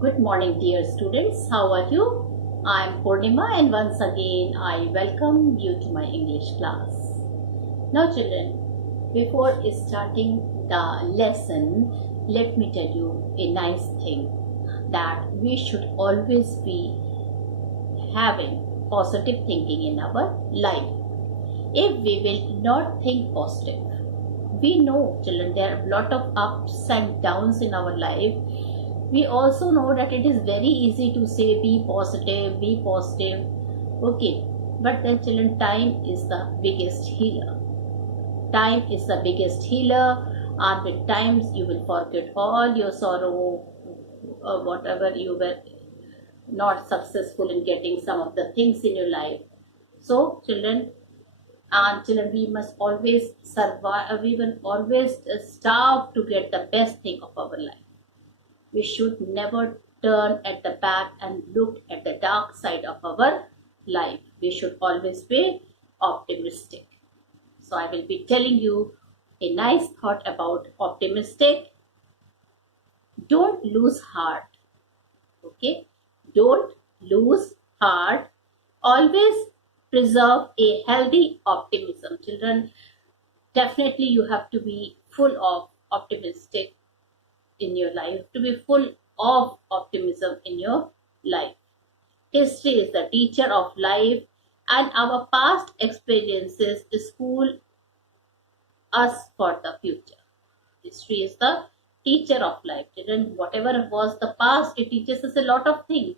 Good morning, dear students. How are you? I am Purnima, and once again I welcome you to my English class. Now, children, before starting the lesson, let me tell you a nice thing that we should always be having positive thinking in our life. If we will not think positive, we know, children, there are a lot of ups and downs in our life. We also know that it is very easy to say be positive, okay, but then children, time is the biggest healer. Time is the biggest healer, and with times you will forget all your sorrow, whatever you were not successful in getting some of the things in your life. So children, we must always survive, we will always starve to get the best thing of our life. We should never turn at the back and look at the dark side of our life. We should always be optimistic. So I will be telling you a nice thought about optimistic. Don't lose heart. Okay? Don't lose heart. Always preserve a healthy optimism. Children, definitely you have to be full of optimistic in your life, to be full of optimism in your life. History is the teacher of life, and our past experiences school us for the future. History is the teacher of life. Children, whatever was the past, it teaches us a lot of things.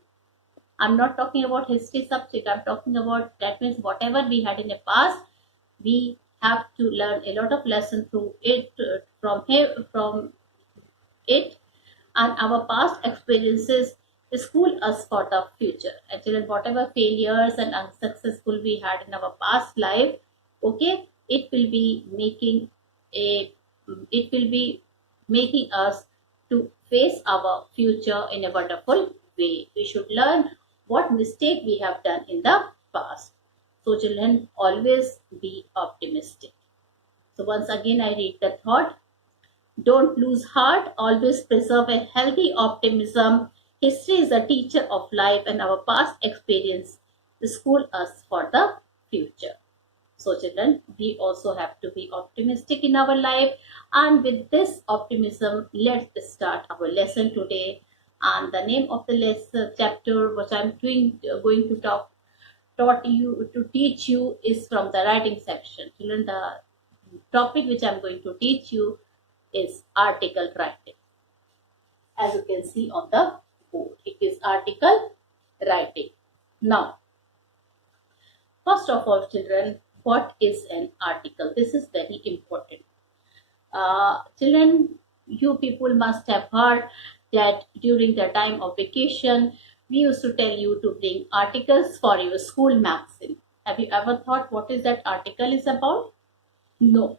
I'm not talking about history subject. I'm talking about, that means whatever we had in the past, we have to learn a lot of lesson through it, from it, and our past experiences school us for the future. Actually, whatever failures and unsuccessful we had in our past life, okay, a it will be making us to face our future in a wonderful way. We should learn what mistake we have done in the past. So children, always be optimistic. So once again I read the thought. Don't lose heart, always preserve a healthy optimism. History is a teacher of life, and our past experience school us for the future. So, children, we also have to be optimistic in our life. And with this optimism, let's start our lesson today. And the name of the lesson chapter, which I'm going to taught you to teach you, is from the writing section. Children, the topic which I'm going to teach you is article writing. As you can see on the board, it is article writing. Now, first of all, children, what is an article? This is very important. Children, you people must have heard that during the time of vacation, we used to tell you to bring articles for your school magazine. Have you ever thought what is that article is about? No,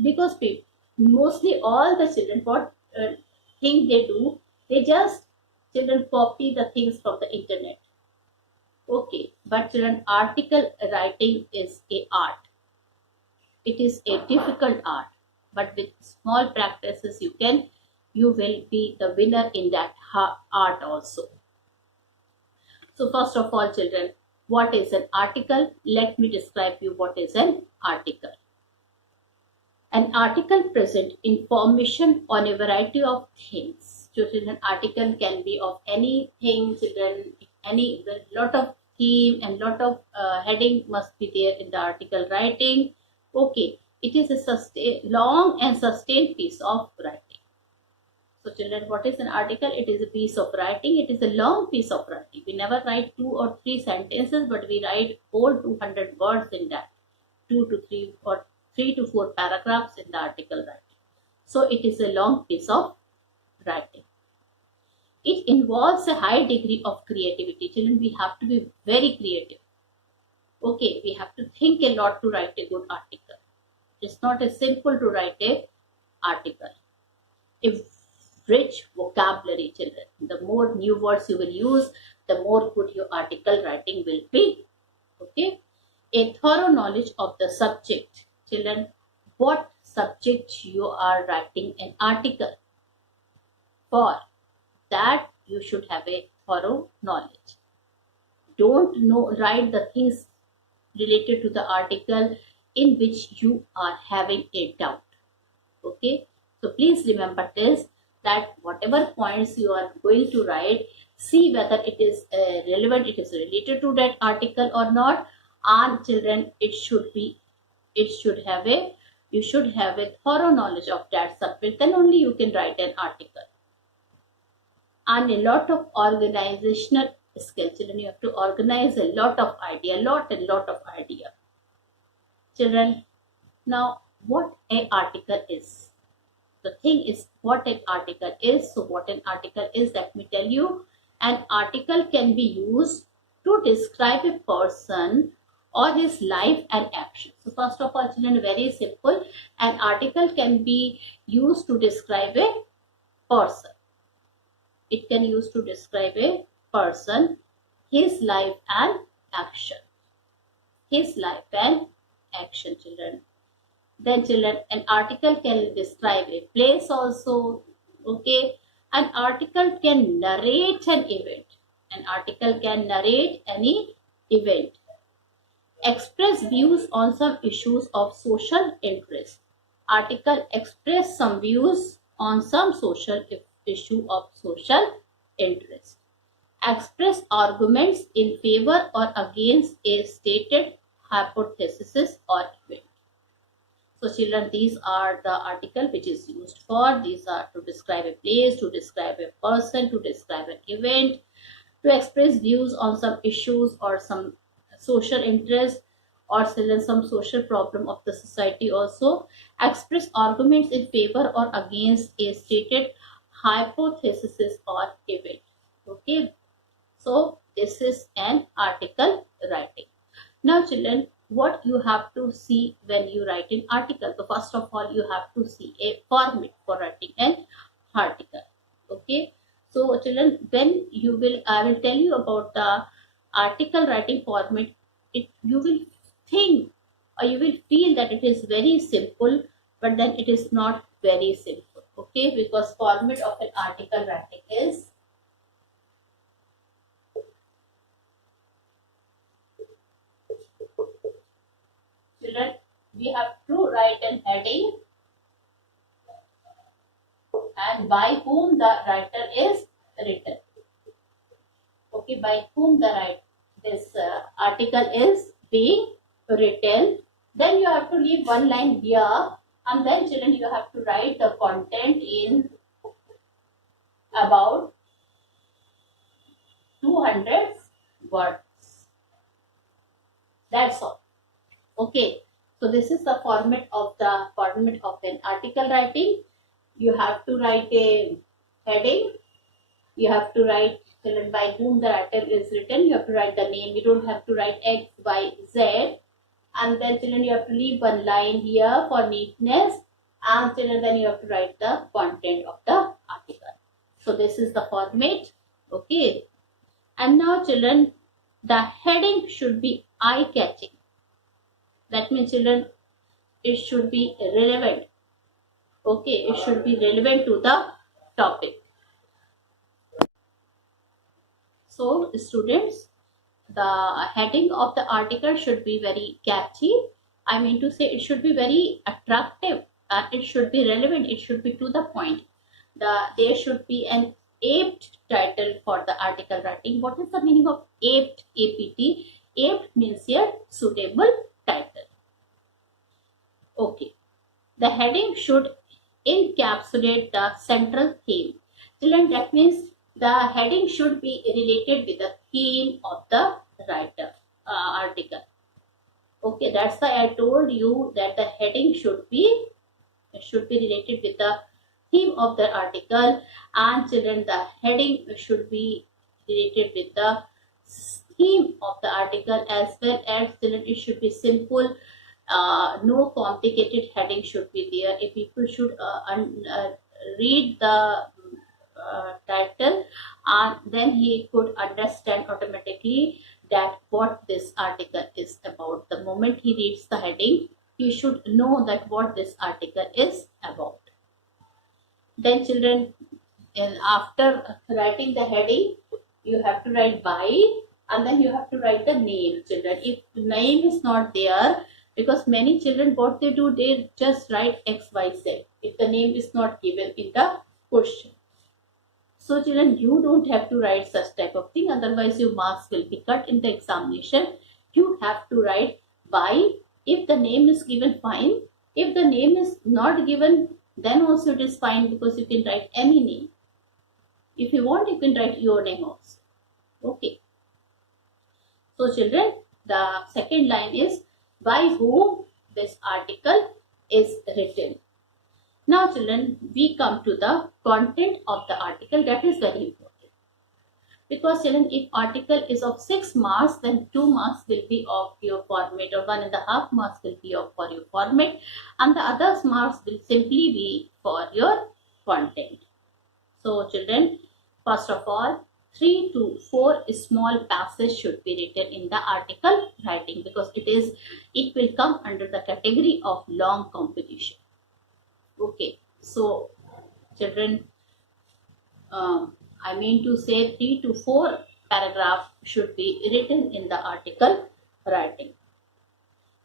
because people, mostly all the children, what thing they do, they just children copy the things from the internet. Okay, but children, article writing is a art. It is a difficult art, but with small practices you will be the winner in that art also. So first of all, children, what is an article? Let me describe you what is an article. An article presents information on a variety of things. Children, an article can be of anything. Children, any lot of theme and lot of heading must be there in the article writing. Okay, it is a long and sustained piece of writing. So, children, what is an article? It is a piece of writing. It is a long piece of writing. We never write 2 or 3 sentences, but we write whole 200 words in that. 2 to 3 or 3 to 4 paragraphs in the article writing. So it is a long piece of writing. It involves a high degree of creativity. Children, we have to be very creative. Okay, we have to think a lot to write a good article. It's not as simple to write a article. A rich vocabulary, children. The more new words you will use, the more good your article writing will be. Okay, a thorough knowledge of the subject. Children, what subject you are writing an article for? that you should have a thorough knowledge. Don't know write the things related to the article in which you are having a doubt. Okay, so please remember this, that whatever points you are going to write, see whether it is relevant, it is related to that article or not. And children, it should have a you should have a thorough knowledge of that subject, then only you can write an article. And a lot of organizational skill, children, you have to organize a lot of idea, lot of idea. Children, now what a article is, the thing is what an article is. So what an article is, let me tell you. An article can be used to describe a person or his life and action. So first of all, children, very simple, an article can be used to describe a person. It can use to describe a person, his life and action. His life and action, children. Then children, an article can describe a place also. Okay, an article can narrate an event. An article can narrate any event. Express views on some issues of social interest. Article express some views on some social issue of social interest. Express arguments in favor or against a stated hypothesis or event. So children, these are the article which is used for. These are to describe a place, to describe a person, to describe an event, to express views on some issues or some social interest, or children, some social problem of the society also. Express arguments in favor or against a stated hypothesis or event. Okay, so this is an article writing. Now children, what you have to see when you write an article? So first of all, you have to see a format for writing an article. Okay, so children, when you will, I will tell you about the article writing format. You will think or you will feel that it is very simple, but then it is not very simple. Okay, because format of an article writing is, children, we have to write an heading and by whom the writer is written. Okay, by whom this article is being written. Then you have to leave one line here, and then children, you have to write the content in about 200 words. That's all. Okay, so this is the format of an article writing. You have to write a heading. You have to write, children, by whom the writer is written. You have to write the name. You don't have to write X, Y, Z. And then children, you have to leave one line here for neatness. And children, then you have to write the content of the article. So this is the format. Okay. And now children, the heading should be eye-catching. That means children, it should be relevant. Okay, it should be relevant to the topic. So students, the heading of the article should be very catchy. I mean to say, it should be very attractive and it should be relevant. It should be to the point. There should be an apt title for the article writing. What is the meaning of apt? APT. Apt means here suitable title. Okay. The heading should encapsulate the central theme. Children, that means the heading should be related with the theme of the writer article. Okay, that's why I told you that the heading should be related with the theme of the article, and children, the heading should be related with the theme of the article, as well as children, it should be simple. No complicated heading should be there. If people should read the title, and then he could understand automatically that what this article is about. The moment he reads the heading, he should know that what this article is about. Then children, and after writing the heading, you have to write by, and then you have to write the name, children. If name is not there, because many children what they do, they just write XYZ if the name is not given in the question. So children, you don't have to write such type of thing, otherwise your marks will be cut in the examination. You have to write by. If the name is given, fine. If the name is not given, then also it is fine, because you can write any name. If you want, you can write your name also. Okay. So children, the second line is by whom this article is written. Now children, we come to the content of the article. That is very important, because children, if article is of 6 marks, then 2 marks will be of your format, or 1.5 marks will be of for your format, and the others marks will simply be for your content. So children, first of all, 3 to 4 small passages should be written in the article writing, because it will come under the category of long composition. Okay, so children, I mean to say 3 to 4 paragraph should be written in the article writing.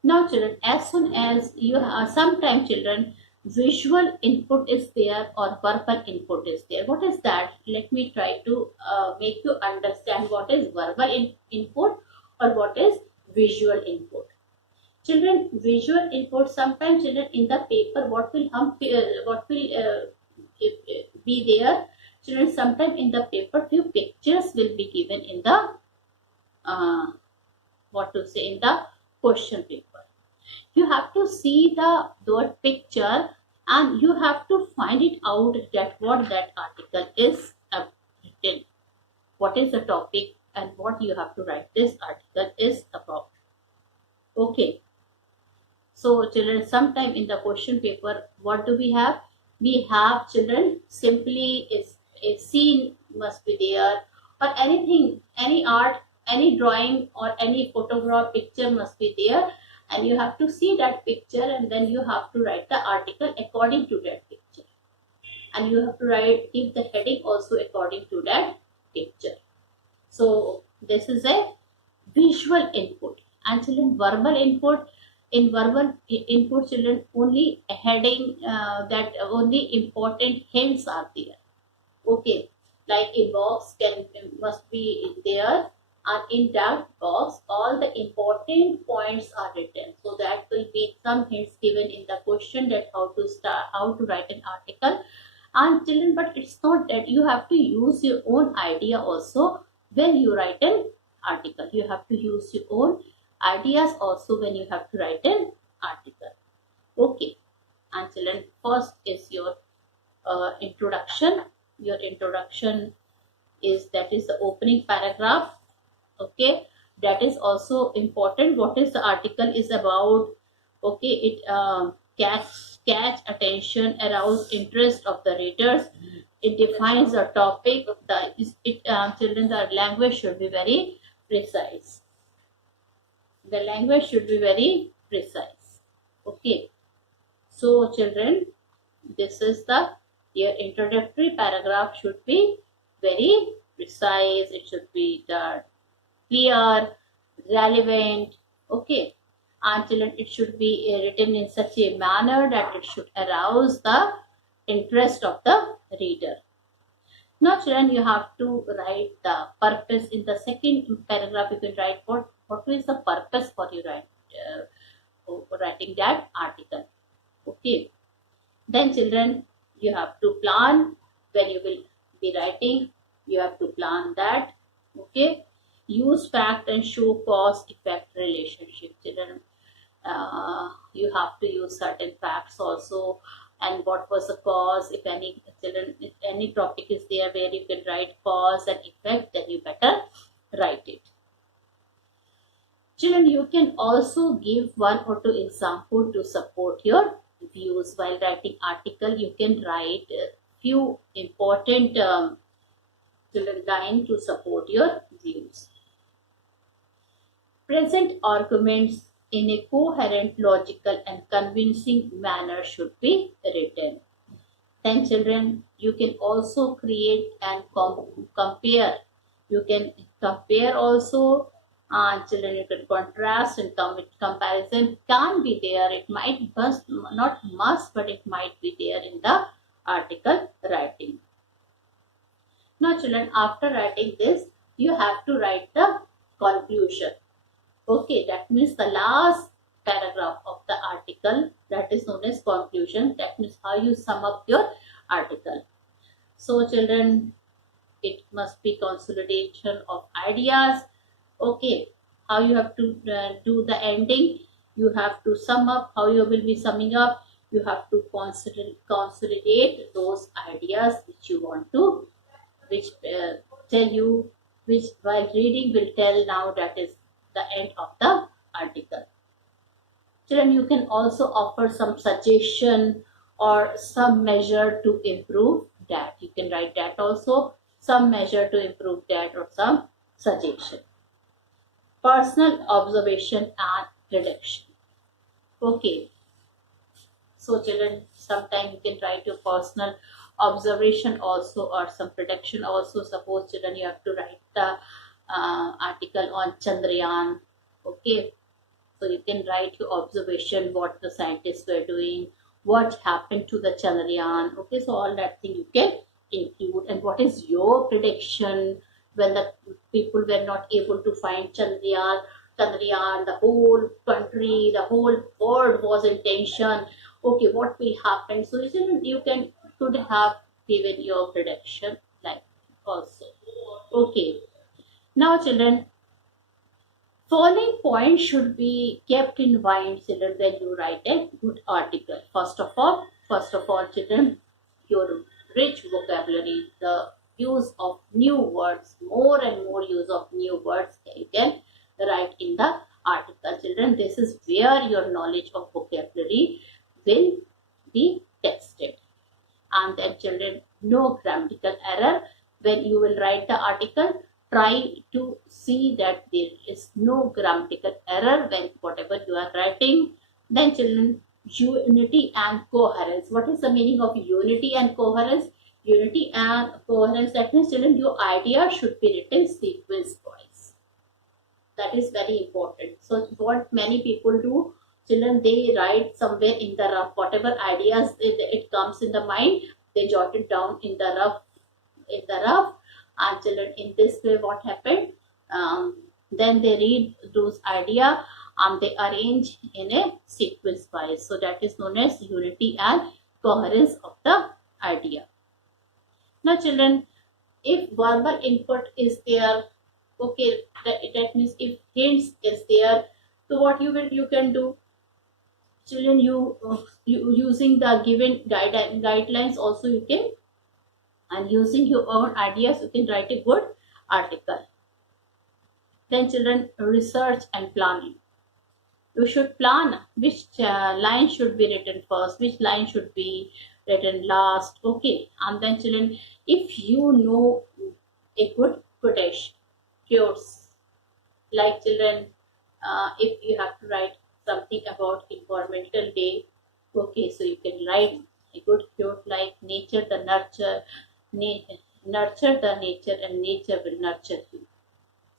Now children, as soon as you have, sometimes children, visual input is there or verbal input is there. What is that? Let me try to make you understand what is verbal input or what is visual input. Children, visual input, sometimes children in the paper, what will be there? Children, sometimes in the paper, few pictures will be given in the in the question paper. You have to see the picture, and you have to find it out that what that article is written, what is the topic, and what you have to write this article is about. Okay. So children, sometime in the question paper, what do we have? We have, children, simply is a scene must be there, or anything, any art, any drawing, or any photograph picture must be there, and you have to see that picture, and then you have to write the article according to that picture, and you have to give the heading also according to that picture. So this is a visual input. And children, verbal input, in verbal input, children, only a heading, that only important hints are there. Okay, like a box must be there, and in that box all the important points are written, so that will be some hints given in the question that how to write an article. And children, but it's not that you have to use your own idea also when you write an article. You have to use your own ideas also when you have to write an article. Okay. And children, first is your introduction. Your introduction is the opening paragraph. Okay, that is also important. What is the article is about? Okay, it catch attention, arouse interest of the readers. It defines the topic of children, the language should be very precise. The language should be very precise. Okay, so children, this is your introductory paragraph should be very precise. It should be clear, relevant. Okay, and children, it should be written in such a manner that it should arouse the interest of the reader. Now children, you have to write the purpose. In the second paragraph, you can write what is the purpose for you writing that article. Okay, then children, you have to plan when you will be writing. You have to plan that. Okay, use fact and show cause effect relationship. Children, you have to use certain facts also, and what was the cause. If any, children, if any topic is there where you can write cause and effect, then you better write it. Children, you can also give 1 or 2 examples to support your views. While writing article, you can write a few important lines to support your views. Present arguments in a coherent, logical, and convincing manner should be written. Then children, you can also create and compare. You can compare also. Children, you can contrast and comparison can be there. It might must not must, but it might be there in the article writing. Now, children, after writing this, you have to write the conclusion. Okay, that means the last paragraph of the article, that is known as conclusion. That means how you sum up your article. So, children, it must be consolidation of ideas. Okay, how you have to do the ending. You have to sum up. How you will be summing up. You have to consolidate those ideas which you want to, which tell you, which while reading will tell now that is the end of the article. Children, you can also offer some suggestion or some measure to improve that. You can write that also, some measure to improve that or some suggestion. Personal observation and prediction. Okay, so children, sometimes you can write your personal observation also or some prediction also. Suppose children, you have to write the article on Chandrayaan. Okay, so you can write your observation, what the scientists were doing, what happened to the Chandrayaan. Okay, so all that thing you can include, and what is your prediction when the people were not able to find Chandrayaan. Chandrayaan, the whole country, the whole world was in tension. Okay, what will happen? So you can could have given your prediction like also. Okay, now children, following points should be kept in mind, children, when you write a good article. First of all, children, your rich vocabulary, the use of new words, more and more use of new words you can write in the article. Children, this is where your knowledge of vocabulary will be tested. And then children, no grammatical error. When you will write the article, try to see that there is no grammatical error when whatever you are writing. Then children, unity and coherence. What is the meaning of unity and coherence? Unity and coherence, that means children, your idea should be written sequence wise. That is very important. So what many people do, children, they write somewhere in the rough whatever ideas it comes in the mind, they jot it down in the rough. And children, in this way what happened, then they read those idea and they arrange in a sequence wise. So that is known as unity and coherence of the idea. Now children, if verbal input is there, okay, that means if hints is there, so what you can do, children, you using the given guidelines also you can, and using your own ideas you can write a good article. Then children, research and planning. You should plan which line should be written first, which line should be written last. Okay, and then children, if you know a good quotation, quotes, like children, if you have to write something about environmental day, okay, so you can write a good quote like nature the nurture the nature and nature will nurture you.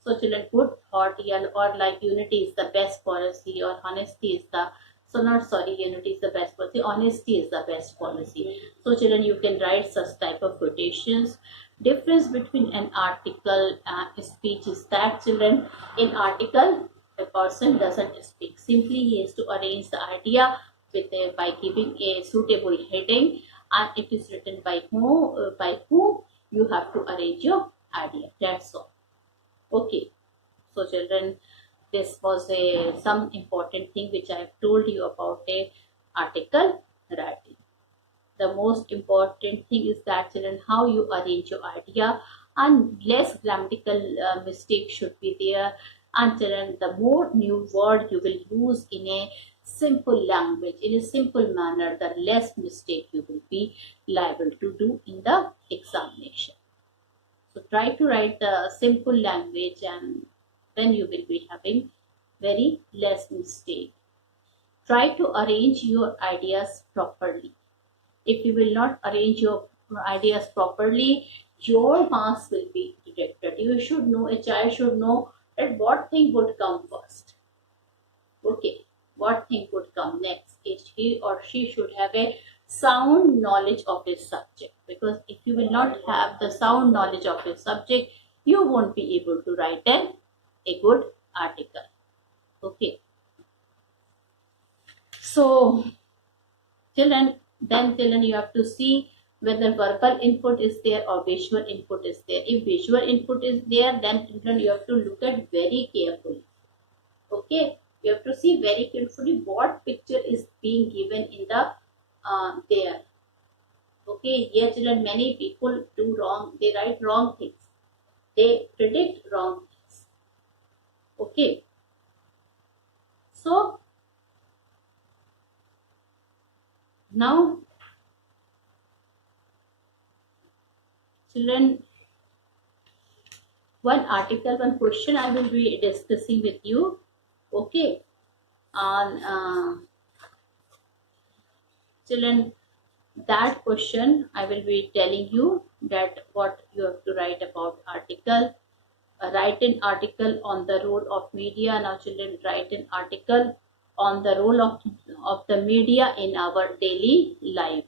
So children, good thought, or like unity is the best policy, or honesty is the, so not sorry, unity is the best policy, honesty is the best policy. So children, you can write such type of quotations. Difference between an article and speech is that, children, in article a person doesn't speak, simply he has to arrange the idea with by giving a suitable heading, and it is written by whom you have to arrange your idea, that's all. Okay, so children, this was some important thing which I have told you about a article writing. The most important thing is that, children, how you arrange your idea, and less grammatical mistake should be there. And children, the more new word you will use in a simple language, in a simple manner, the less mistake you will be liable to do in the examination. So try to write the simple language, and then you will be having very less mistake. Try to arrange your ideas properly. If you will not arrange your ideas properly, your marks will be deducted. You should know, a child should know that what thing would come first. Okay, what thing would come next? He or she should have a sound knowledge of his subject, because if you will not have the sound knowledge of his subject, you won't be able to write a good article. Okay, so children, you have to see whether verbal input is there or visual input is there. If visual input is there, then children, you have to look at very carefully. Okay, you have to see very carefully what picture is being given in the there. Okay, here children, many people do wrong, they write wrong things, they predict wrong things. Okay, so now children, one article, one question I will be discussing with you. Okay, on children, that question I will be telling you that what you have to write about article. Write an article on the role of media. Now children, write an article on the role of the media in our daily life.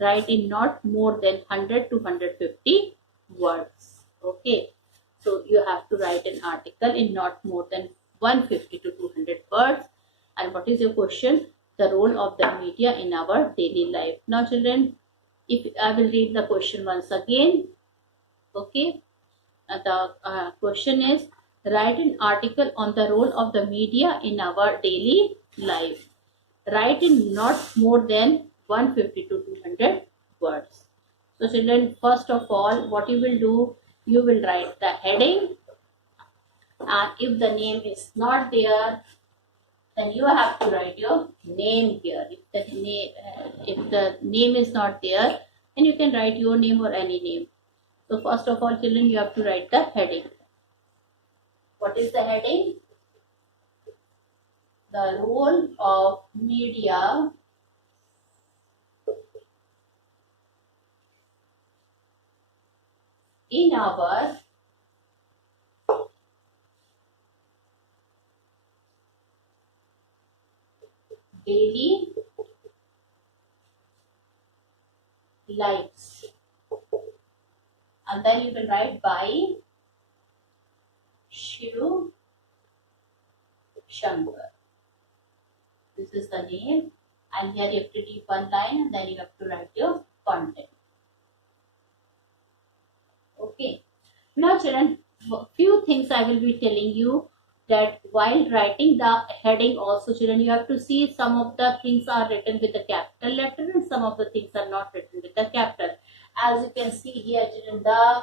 Write in not more than 100 to 150 words. Okay, so you have to write an article in not more than 150 to 200 words. And what is your question? The role of the media in our daily life. Now children, if I will read the question once again. Okay, the question is, write an article on the role of the media in our daily life. Write in not more than 150 to 200 words. So children, first of all, what you will do, you will write the heading, and if the name is not there, then you have to write your name here. If the name is not there, then you can write your name or any name. So first of all, children, you have to write the heading. What is the heading? The role of media in our daily lives. And then you will write by Shiv Shankar. This is the name, and here you have to leave one line, and then you have to write your content. Okay. Now children, few things I will be telling you, that while writing the heading also children, you have to see some of the things are written with the capital letter and some of the things are not written with the capital. As you can see here children, the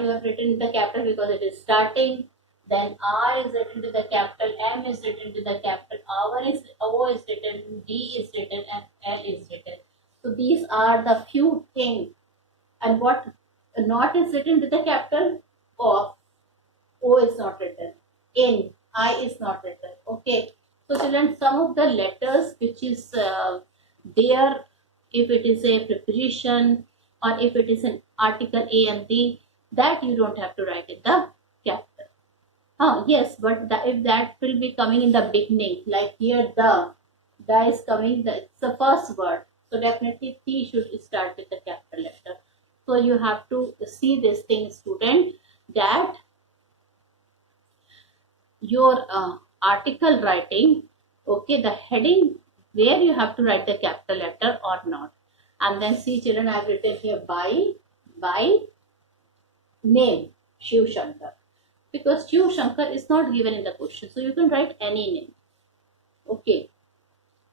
you have written the capital because it is starting, then R is written to the capital, M is written to the capital, O is written, D is written, and L is written. So these are the few things. And what not is written with the capital? O is not written, N, I is not written. Okay, so children, some of the letters which is there, if it is a preposition or if it is an article A and B, that you don't have to write in the capital. Yes, but if that will be coming in the beginning, like here the is coming, it's the first word, so definitely T should start with the capital letter. So you have to see this thing, student, that your article writing, okay, the heading where you have to write the capital letter or not. And then see children, I have written here by name Shiv Shankar, because Shiv Shankar is not given in the question, so you can write any name. Okay,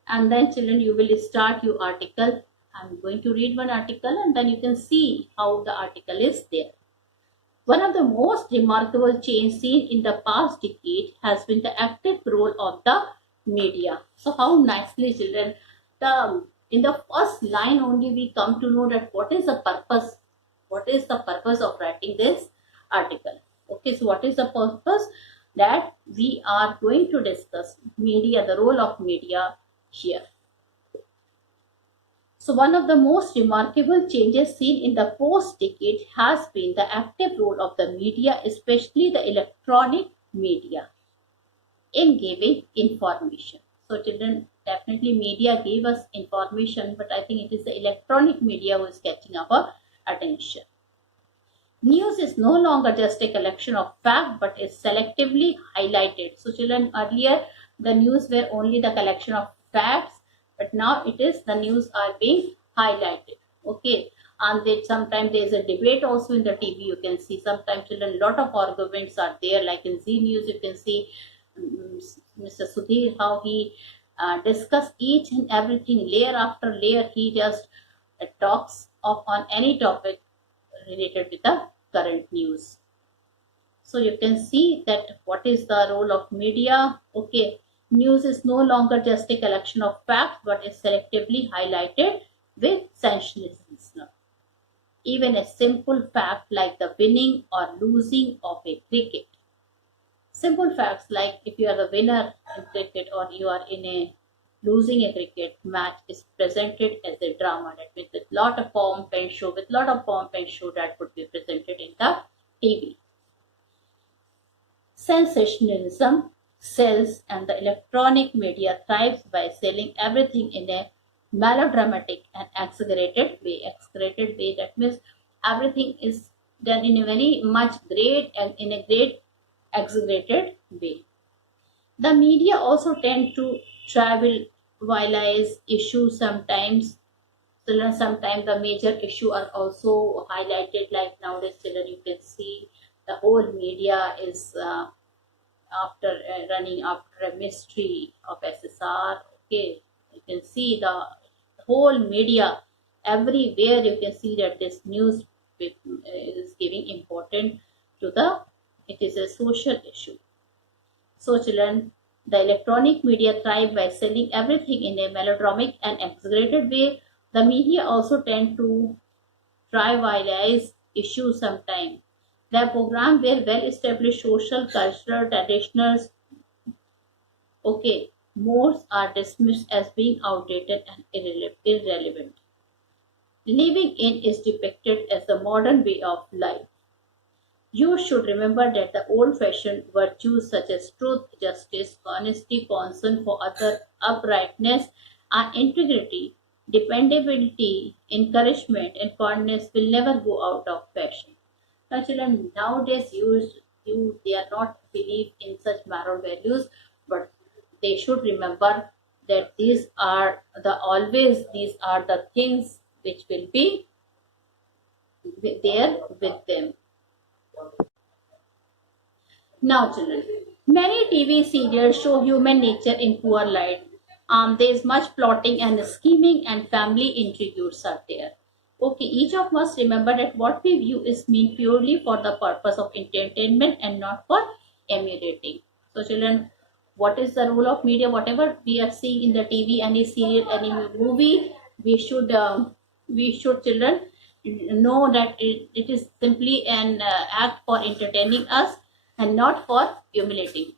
and then children, you will start your article. I'm going to read one article and then you can see how the article is there. One of the most remarkable changes seen in the past decade has been the active role of the media. So how nicely children, in the first line only we come to know that what is the purpose of writing this article. Okay, so what is the purpose? That we are going to discuss media, the role of media here. So one of the most remarkable changes seen in the post-decade has been the active role of the media, especially the electronic media, in giving information. So children, definitely media gave us information, but I think it is the electronic media who is catching our attention. News is no longer just a collection of facts, but is selectively highlighted. So children, earlier the news were only the collection of facts, but now it is the news are being highlighted. Okay, and then sometimes there is a debate also in the TV. You can see sometimes children lot of arguments are there. Like in Z News, you can see Mr. Sudhir how he discuss each and everything layer after layer. He just talks of on any topic related with the current news. So you can see that what is the role of media. Okay, news is no longer just a collection of facts, but is selectively highlighted with sensationalism. Even a simple fact like the winning or losing of a cricket. Simple facts like if you are the winner in cricket or you are in a losing a cricket match is presented as a drama. That means with lot of pomp and show, that would be presented in the TV. Sensationalism sells, and the electronic media thrives by selling everything in a melodramatic and exaggerated way. Exaggerated way, that means everything is done in a very much great and in a great exaggerated way. The media also tend to trivialize issues sometimes. Sometimes the major issue are also highlighted. Like nowadays, children, you can see the whole media is after running after a mystery of SSR. Okay, you can see the whole media everywhere. You can see that this news is giving important to the. It is a social issue. So children, the electronic media thrive by selling everything in a melodramatic and exaggerated way. The media also tend to trivialize issues sometimes. Their program were well established social, cultural, traditional. Okay, most are dismissed as being outdated and irrelevant. Living in is depicted as the modern way of life. You should remember that the old-fashioned virtues such as truth, justice, honesty, concern for others, uprightness, and integrity, dependability, encouragement, and kindness will never go out of fashion. Now, children nowadays they are not believe in such moral values, but they should remember that these are the things which will be there with them. Now, children, many TV serials show human nature in poor light. There is much plotting and scheming, and family intrigues are there. Okay, each of us remember that what we view is meant purely for the purpose of entertainment and not for emulating. So, children, what is the role of media? Whatever we are seeing in the TV, any serial, any movie, we should children know that it is simply an act for entertaining us and not for humiliating.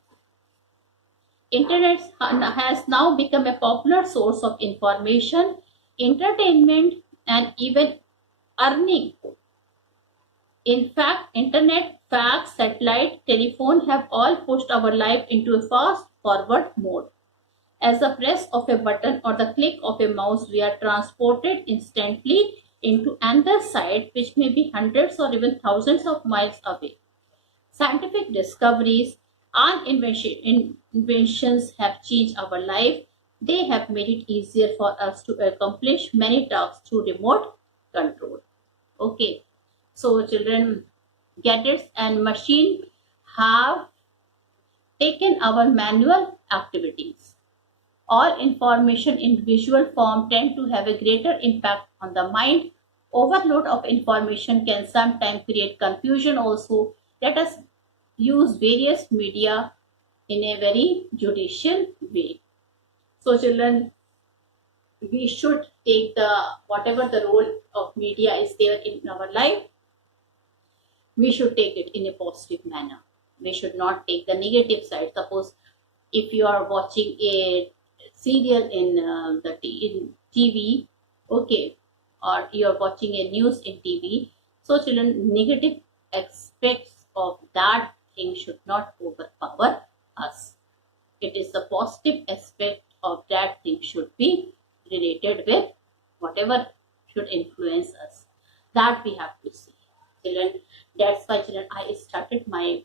Internet has now become a popular source of information, entertainment, and even earning. In fact, internet, fax, satellite, telephone have all pushed our life into a fast forward mode. As the press of a button or the click of a mouse, we are transported instantly into another site which may be hundreds or even thousands of miles away. Scientific discoveries and inventions have changed our life. They have made it easier for us to accomplish many tasks through remote control. Okay, so children, gadgets and machine have taken our manual activities. All information in visual form tend to have a greater impact on the mind. Overload of information can sometimes create confusion also. Let us use various media in a very judicial way. So children, we should take the whatever the role of media is there in our life, we should take it in a positive manner. We should not take the negative side. Suppose if you are watching a serial in in TV, okay, or you are watching a news in TV. So children, negative aspects of that thing should not overpower us. It is the positive aspect of that thing should be related with whatever should influence us. That we have to see. Children, that's why children I started my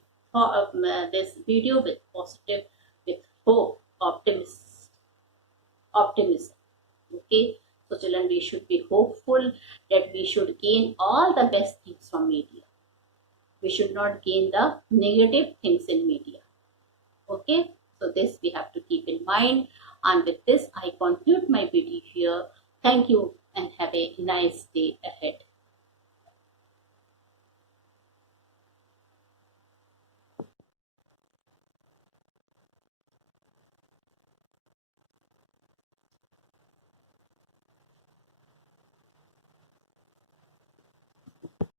this video with positive, with hope, optimism. Okay, so children, we should be hopeful that we should gain all the best things from media. We should not gain the negative things in media. Okay, so this we have to keep in mind. And with this, I conclude my video here. Thank you and have a nice day ahead.